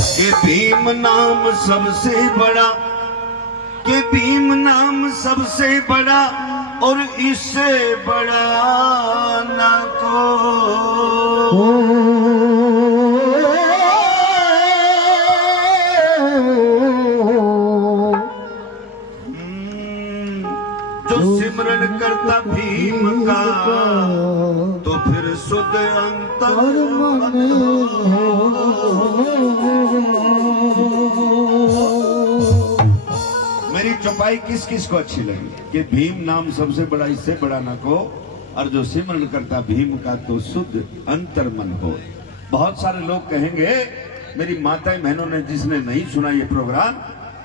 कि भीम नाम सबसे बड़ा, कि भीम नाम सबसे बड़ा और इससे बड़ा ना को। जो सिमरन करता भीम का तो फिर शुद्ध अंतर मन मेरी चौपाई किस किस को अच्छी लगी कि भीम नाम सबसे बड़ा इससे बड़ा न को, और जो सिमरन करता भीम का तो शुद्ध अंतर मन हो। बहुत सारे लोग कहेंगे, मेरी माताएं बहनों ने जिसने नहीं सुना ये प्रोग्राम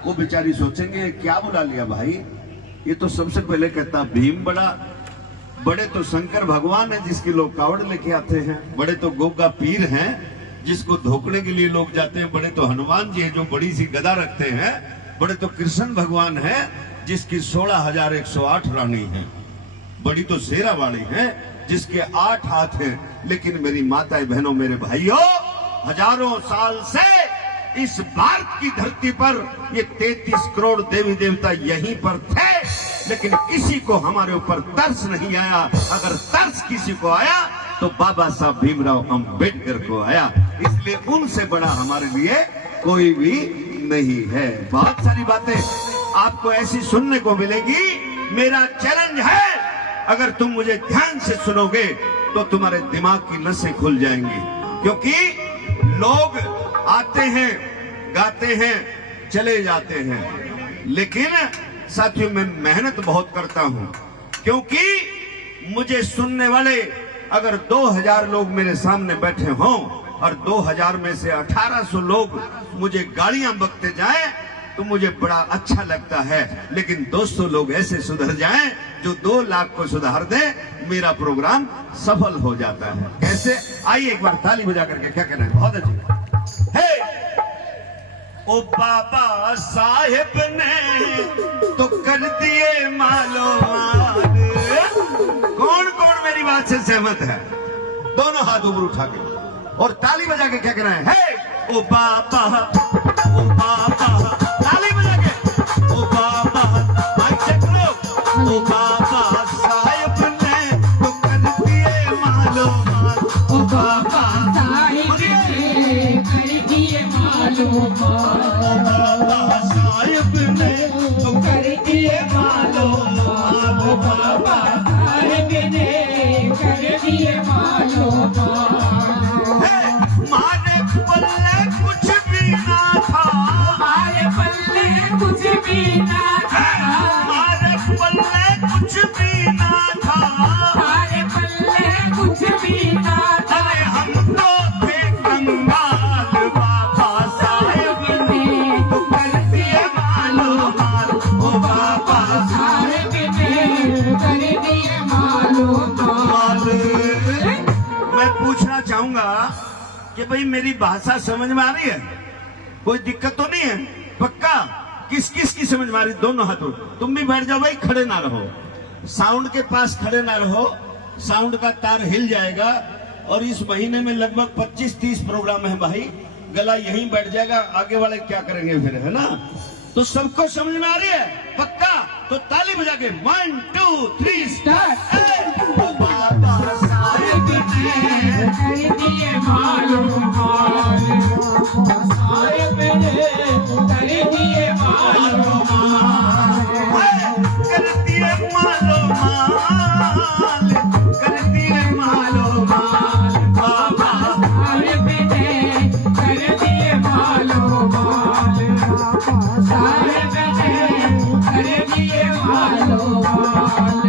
वो बेचारी सोचेंगे क्या बुला लिया भाई, ये तो सबसे पहले कहता भीम बड़ा। बड़े तो शंकर भगवान है जिसके लोग कावड़ लेके आते हैं, बड़े तो गोगा पीर हैं जिसको धोखने के लिए लोग जाते हैं, बड़े तो हनुमान जी है जो बड़ी सी गदा रखते हैं, बड़े तो कृष्ण भगवान है जिसकी 16,108 रानी है, बड़ी तो शेरा वाली है जिसके 8 हाथ हैं। लेकिन मेरी माताएं बहनों मेरे भाइयों, हजारों साल से इस भारत की धरती पर ये 33 करोड़ देवी देवता यहीं पर थे, लेकिन किसी को हमारे ऊपर तरस नहीं आया। अगर तरस किसी को आया तो बाबा साहब भीमराव अंबेडकर को आया, इसलिए उनसे बड़ा हमारे लिए कोई भी नहीं है। बहुत सारी बातें आपको ऐसी सुनने को मिलेगी। मेरा चैलेंज है, अगर तुम मुझे ध्यान से सुनोगे तो तुम्हारे दिमाग की नसें खुल जाएंगी, क्योंकि लोग आते हैं, गाते हैं, चले जाते हैं, लेकिन साथियों मैं मेहनत बहुत करता हूं, क्योंकि मुझे सुनने वाले अगर 2000 लोग मेरे सामने बैठे हों और 2000 में से 1800 लोग मुझे गालियां बकते जाएं तो मुझे बड़ा अच्छा लगता है, लेकिन 200 लोग ऐसे सुधर जाएं जो 2 लाख को सुधार दे, मेरा प्रोग्राम सफल हो जाता है। कैसे? आइए एक बार ताली बजा करके क्या कहना है, बहुत अच्छी। ओ बाबा साहेब ने तो कर दिए मालो माल। कौन कौन मेरी बात से सहमत है? दोनों हाथ ऊपर उठा के और ताली बजा के क्या कहना है, ओ बाबा, ओ बाबा, ताली बजा के, ओ बाबा, माइक चेक लो, ओ बाबा साहेब ने तो कर दिए मालो माल। ओ बाबा साहेब ने कर दिए मालो माल, बाबा साहेब ने तो कर दिए मालो माल, ओ बाबा साहेब ने कर दिए मालो माल। मारे पल्ले कुछ भी ना था, हमारे पल्ले कुछ भी ना था, मारे पल्ले कुछ भी ना था, हमारे पल्ले कुछ भी ना था। अरे हम तो थे कंगाल, बाबा साहेब ने तो कर दिए मालो माल। ओ बाबा साहेब ने कर दिए मालो माल। मैं पूछना चाहूंगा कि भाई मेरी भाषा समझ में आ रही है? कोई दिक्कत तो नहीं है? पक्का? किस किस की समझ में आ रही? दोनों हाथों। तुम भी बैठ जाओ भाई, खड़े ना रहो, साउंड के पास खड़े ना रहो, साउंड का तार हिल जाएगा। और इस महीने में लगभग 25-30 प्रोग्राम है भाई, गला यहीं बैठ जाएगा, आगे वाले क्या करेंगे फिर, है ना? तो सबको समझ में आ रही है? पक्का? तो ताली बजा के 1 2 3 स्टार्ट। बाबा साहेब ने कर दिए मालो माल, साहेब ने कर दिए मालो माल। कर दिए मालो माल, कर दिए मालो माल। बाबा साहेब ने कर दिए मालो माल, साहेब ने कर दिए मालो माल।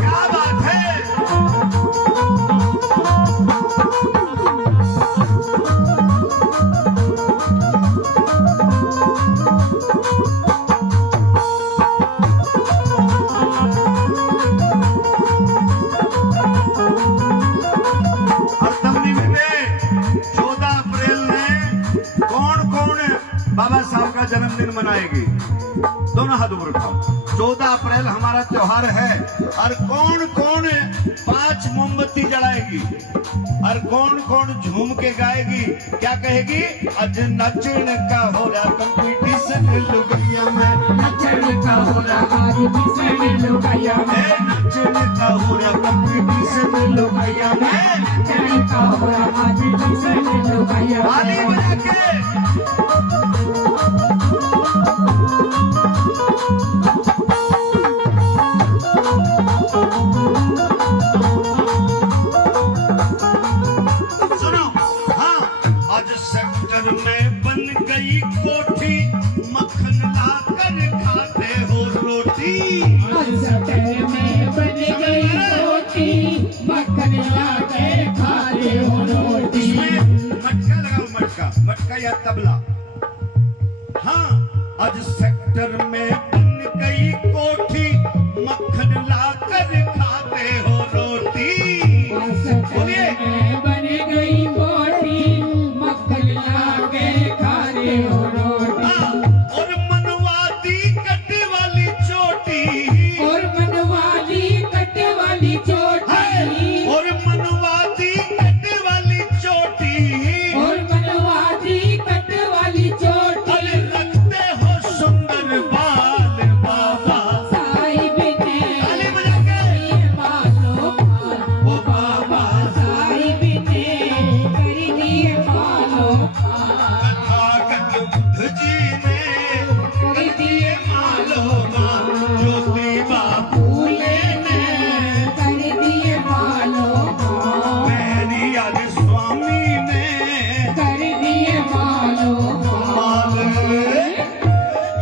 क्या बात है? और तमनी में 14 अप्रैल में कौन कौन बाबा साहब का जन्मदिन मनाएगी? दोनों हाथ ऊपर उठाओ। 14 अप्रैल हमारा त्योहार है, और कौन कौन 5 5 मोमबत्ती जलाएगी और कौन कौन झूम के गाएगी, क्या कहेगी? अज नचन का हो रहा कंपटीशन लुगाइया में, नचन का हो रहा आज किसन लुगाइया में, नचन का हो रहा कंपटीशन लुगाइया में, नचन का हो रहा आज किसन लुगाइया ताली में। बजा के सुनो, हाँ, आज सेक्टर में बन गई कोठी, मक्खन लाकर खाते हो रोटी। आज सटर में बन गई रोटी, मक्खन लाकर खाते हो रोटी। इसमें मटका लगाओ, मटका, मटका या तबला। हाँ, आज सेक्टर में बन गई कोठी, मक्खन लाकर खाते हो रोटी। आज सटर में बन गई रोटी, मक्खन लाकर खाते हो रोटी। हाँ, और मनवाती कट वाली चोटी, और मनवाली कट वाली चोटी, और मनवाती कट वाली चोटी, और मनवाली कट वाली चोटी। अरे रखते हो सुंदर बाल बाबा। साहिब ने ताली बजा के ये बालों पाल, ओ बाबा, साहिब ने कर दिए बालों पाल, तथागत बुद्ध जी ने कर दिए मालोमा, ज्योतिबा फूले ने, कर दिए बालों पाल, मेरी आदि स्वामी ने कर दिए बालों पाल।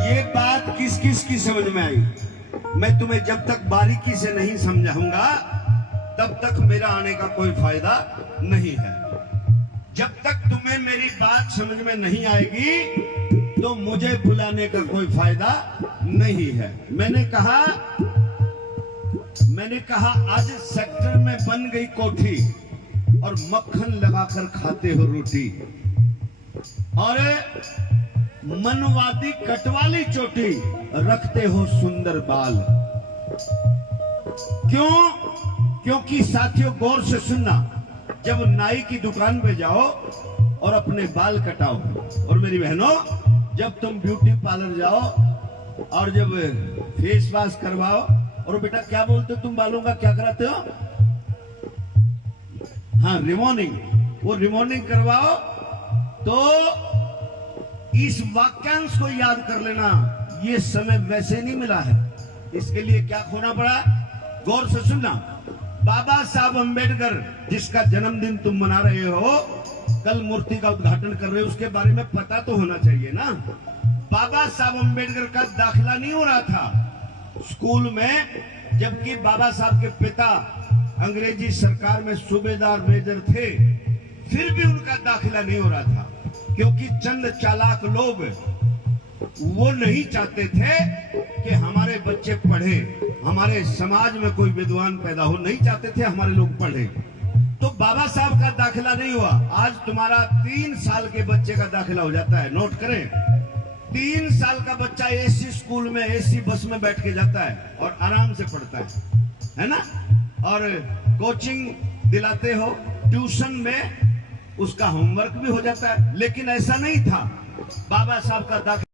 ये बात किस किस की समझ में आई? मैं तुम्हें जब तक बारीकी से नहीं समझाऊंगा तब तक मेरा आने का कोई फायदा नहीं है। जब तक तुम्हें मेरी बात समझ में नहीं आएगी तो मुझे बुलाने का कोई फायदा नहीं है। मैंने कहा आज सेक्टर में बन गई कोठी और मक्खन लगाकर खाते हो रोटी, और मनवादी कटवाली चोटी, रखते हो सुंदर बाल। क्यों? क्योंकि साथियों गौर से सुनना, जब नाई की दुकान पे जाओ और अपने बाल कटाओ, और मेरी बहनों जब तुम ब्यूटी पार्लर जाओ और जब फेस वॉश करवाओ, और बेटा क्या बोलते हो तुम बालों का, क्या कराते हो? हाँ, रिमोनिंग। वो रिमोनिंग करवाओ तो इस वाक्यांश को याद कर लेना, ये समय वैसे नहीं मिला है, इसके लिए क्या खोना पड़ा? गौर से सुनना। बाबा साहब अंबेडकर जिसका जन्मदिन तुम मना रहे हो, कल मूर्ति का उद्घाटन कर रहे हो, उसके बारे में पता तो होना चाहिए ना। बाबा साहब अंबेडकर का दाखिला नहीं हो रहा था स्कूल में, जबकि बाबा साहब के पिता अंग्रेजी सरकार में सूबेदार मेजर थे, फिर भी उनका दाखिला नहीं हो रहा था, क्योंकि चंद चालाक लोग वो नहीं चाहते थे कि हमारे बच्चे पढ़े, हमारे समाज में कोई विद्वान पैदा हो, नहीं चाहते थे हमारे लोग पढ़े। तो बाबा साहब का दाखिला नहीं हुआ। आज तुम्हारा 3 साल के बच्चे का दाखिला हो जाता है, नोट करें। 3 साल का बच्चा एसी स्कूल में, एसी बस में बैठ के जाता है और आराम से पढ़ता है ना? और कोचिंग दिलाते हो, ट्यूशन में उसका होमवर्क भी हो जाता है। लेकिन ऐसा नहीं था, बाबा साहब का दाखिला